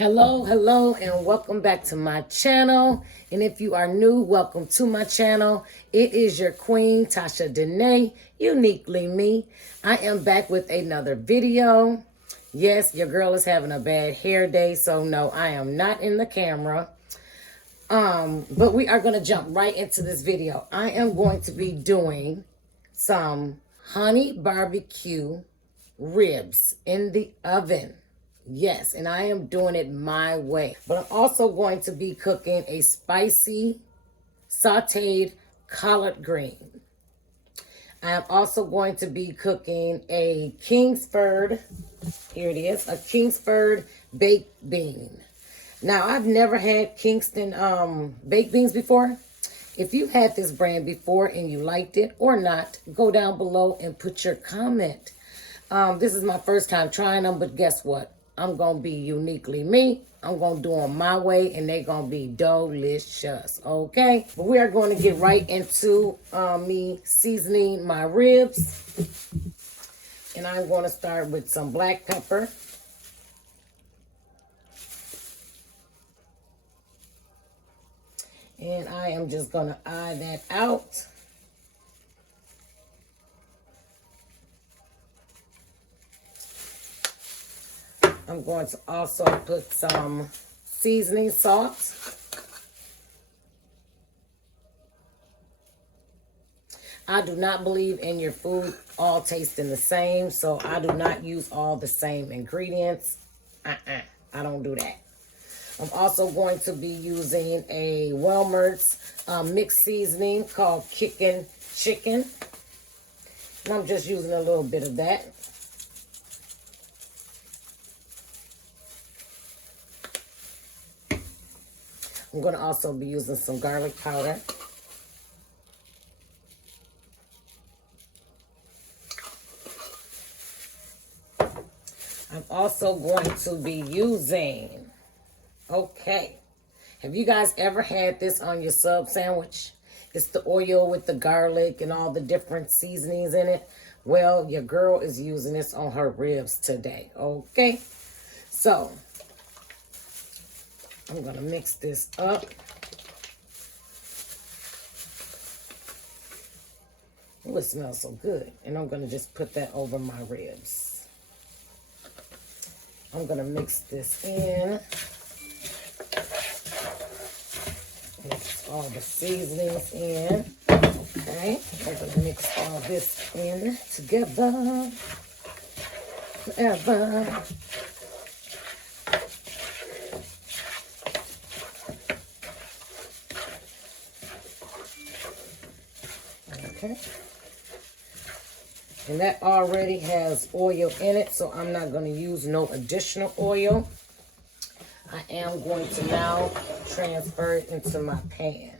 Hello, and welcome back to my channel. And if you are new, welcome to my channel. It is your queen, Tasha Danae, Uniquely Me. I am back with another video. Yes, your girl is having a bad hair day, so no, I am not in the camera. But we are going to jump right into this video. I am going to be doing some honey barbecue ribs in the oven. Yes, and I am doing it my way. But I'm also going to be cooking a spicy sauteed collard green. I am also going to be cooking a Kingsford, here it is, a Kingsford baked bean. Now, I've never had Kingston baked beans before. If you've had this brand before and you liked it or not, go down below and put your comment. This is my first time trying them, but guess what? I'm going to be uniquely me. I'm going to do them my way, and they're going to be delicious, okay? But we are going to get right into me seasoning my ribs. And I'm going to start with some black pepper. And I am just going to eye that out. I'm going to also put some seasoning salt. I do not believe in your food all tasting the same, so I do not use all the same ingredients. I don't do that. I'm also going to be using a Welmer's mixed seasoning called Kickin' Chicken. And I'm just using a little bit of that. I'm going to also be using some garlic powder. I'm also going to be using, okay, have you guys ever had this on your sub sandwich? It's the oil with the garlic and all the different seasonings in it. Well, your girl is using this on her ribs today, okay? So, I'm going to mix this up. Oh, it smells so good. And I'm going to just put that over my ribs. I'm going to mix this in. Mix all the seasonings in. Okay. I'm going to mix all this in together. Forever. Okay. And that already has oil in it, so I'm not going to use no additional oil. I am going to now transfer it into my pan.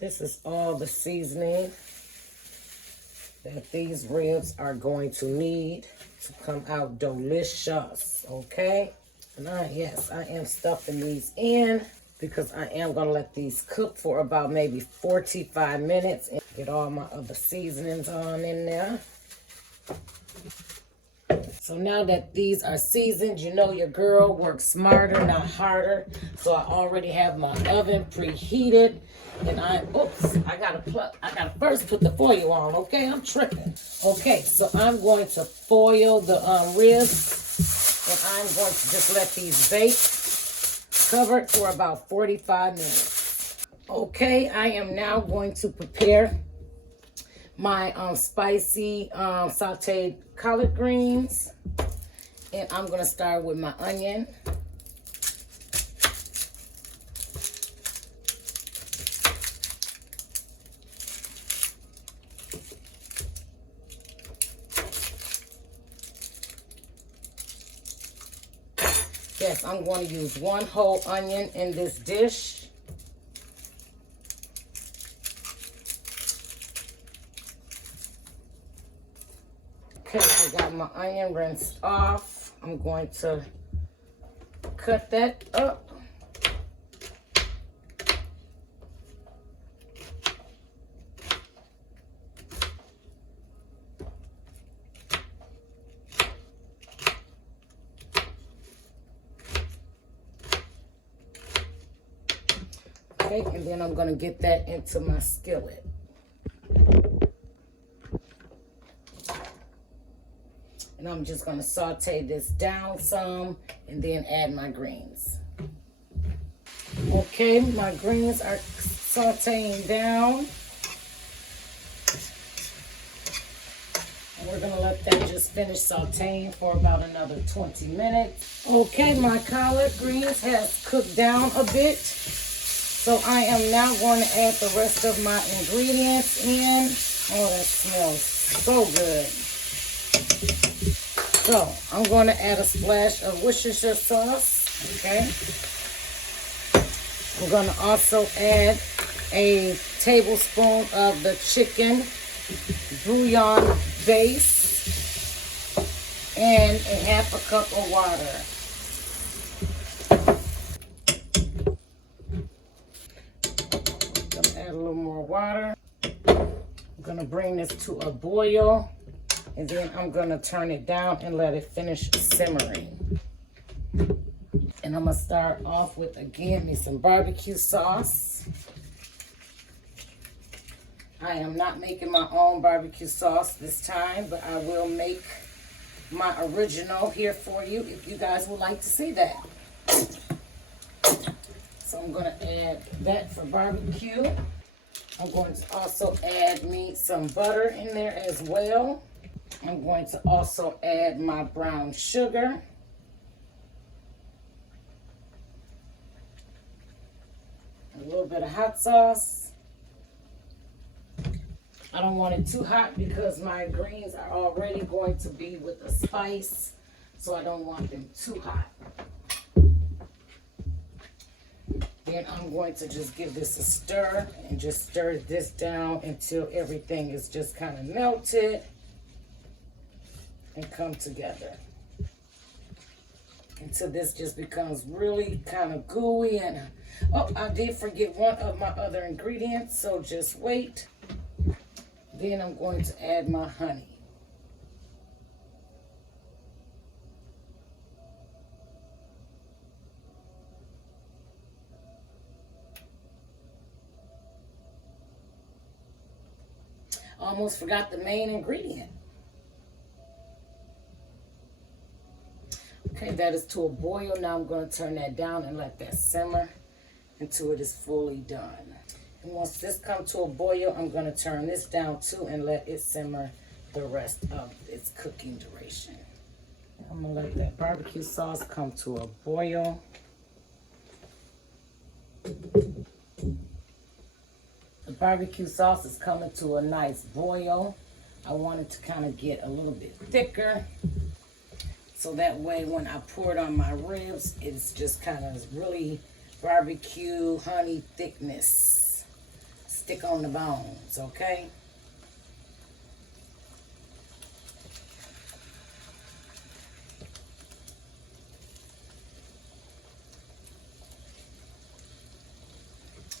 This is all the seasoning that these ribs are going to need to come out delicious, okay? And yes, I am stuffing these in, because I am going to let these cook for about maybe 45 minutes and get all my other seasonings on in there. So now that these are seasoned, you know your girl works smarter, not harder. So I already have my oven preheated. And I gotta first put the foil on, okay? I'm tripping. Okay, so I'm going to foil the ribs. And I'm going to just let these bake. Covered for about 45 minutes. Okay, I am now going to prepare my spicy sauteed collard greens. And I'm going to start with my onion. Yes, I'm going to use one whole onion in this dish. Okay, I got my onion rinsed off. I'm going to cut that up. Okay, and then I'm gonna get that into my skillet. And I'm just gonna saute this down some and then add my greens. Okay, my greens are sauteing down. And we're gonna let that just finish sauteing for about another 20 minutes. Okay, my collard greens has cooked down a bit. So I am now going to add the rest of my ingredients in. Oh, that smells so good. So I'm going to add a splash of Worcestershire sauce, okay? I'm going to also add a tablespoon of the chicken bouillon base and a half a cup of water. I'm going to add a little more water. I'm going to bring this to a boil. And then I'm going to turn it down and let it finish simmering. And I'm going to start off with, again, me some barbecue sauce. I am not making my own barbecue sauce this time, but I will make my original here for you if you guys would like to see that. So I'm going to add that for barbecue. I'm going to also add me some butter in there as well. I'm going to also add my brown sugar. A little bit of hot sauce. I don't want it too hot because my greens are already going to be with a spice, so I don't want them too hot. Then I'm going to just give this a stir and just stir this down until everything is just kind of melted and come together. Until this just becomes really kind of gooey. And oh, I did forget one of my other ingredients, so just wait. Then I'm going to add my honey. Almost forgot the main ingredient. Okay, that is to a boil. Now I'm going to turn that down and let that simmer until it is fully done. And once this comes to a boil, I'm going to turn this down too and let it simmer the rest of its cooking duration. I'm going to let that barbecue sauce come to a boil. The barbecue sauce is coming to a nice boil. I want it to kind of get a little bit thicker. So that way when I pour it on my ribs, it's just kind of really barbecue, honey thickness. Stick on the bones, okay?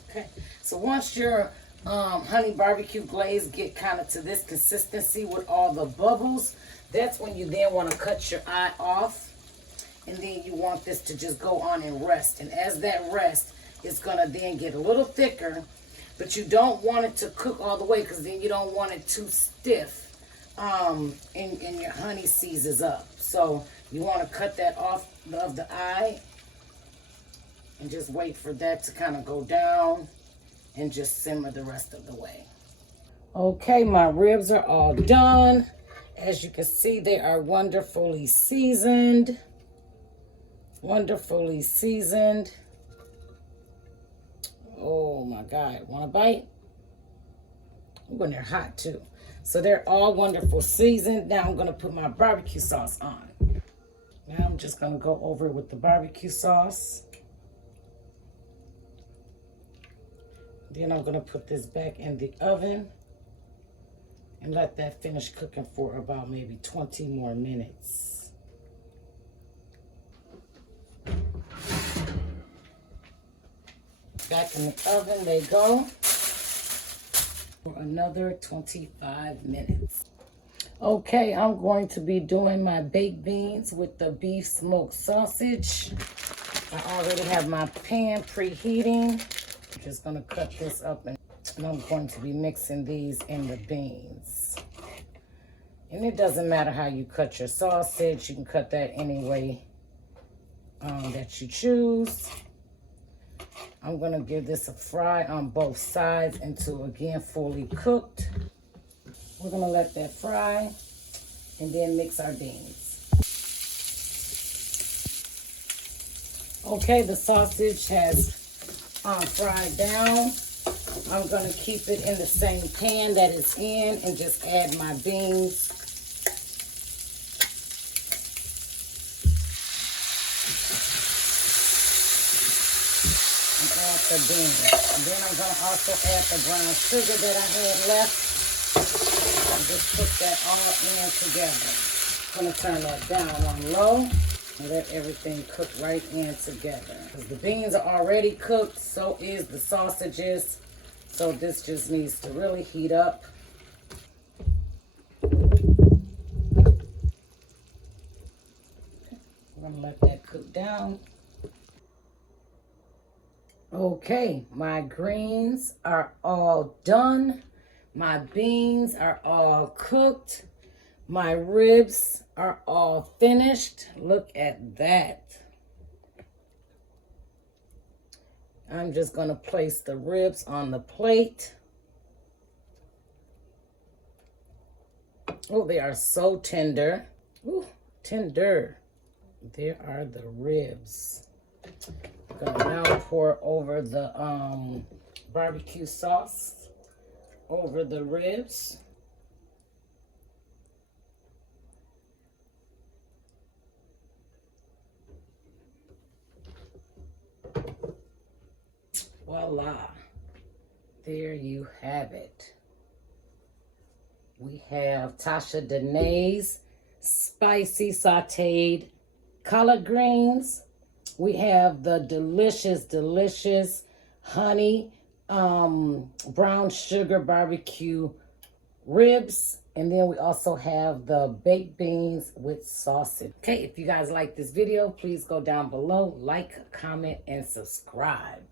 Okay, so once your honey barbecue glaze get kind of to this consistency with all the bubbles, that's when you then want to cut your eye off, and then you want this to just go on and rest. And as that rests, it's going to then get a little thicker, but you don't want it to cook all the way because then you don't want it too stiff and your honey seizes up. So you want to cut that off of the eye and just wait for that to kind of go down and just simmer the rest of the way. Okay, my ribs are all done. As you can see, they are wonderfully seasoned. Wonderfully seasoned. Oh my God, want a bite? Ooh, and they're hot too. So they're all wonderful seasoned. Now I'm gonna put my barbecue sauce on. Now I'm just gonna go over it with the barbecue sauce. Then I'm gonna put this back in the oven and let that finish cooking for about maybe 20 more minutes. Back in the oven they go for another 25 minutes. Okay, I'm going to be doing my baked beans with the beef smoked sausage. I already have my pan preheating. Just gonna cut this up, and I'm going to be mixing these in the beans. And it doesn't matter how you cut your sausage. You can cut that any way that you choose. I'm gonna give this a fry on both sides until, again, fully cooked. We're gonna let that fry and then mix our beans. Okay, the sausage has fried down. I'm gonna keep it in the same pan that it's in and just add my beans. And add the beans. And then I'm gonna also add the brown sugar that I had left. And just put that all in together. I'm gonna turn that down on low and let everything cook right in together. Because the beans are already cooked, so is the sausages. So this just needs to really heat up. We're gonna let that cook down. Okay, my greens are all done. My beans are all cooked. My ribs are all finished. Look at that. I'm just going to place the ribs on the plate. Oh, they are so tender. Ooh, tender. There are the ribs. I'm going to now pour over the barbecue sauce over the ribs. Voila. There you have it. We have Tasha Danae's spicy sauteed collard greens. We have the delicious honey brown sugar barbecue ribs. And then we also have the baked beans with sausage. Okay, if you guys like this video, please go down below, like, comment, and subscribe.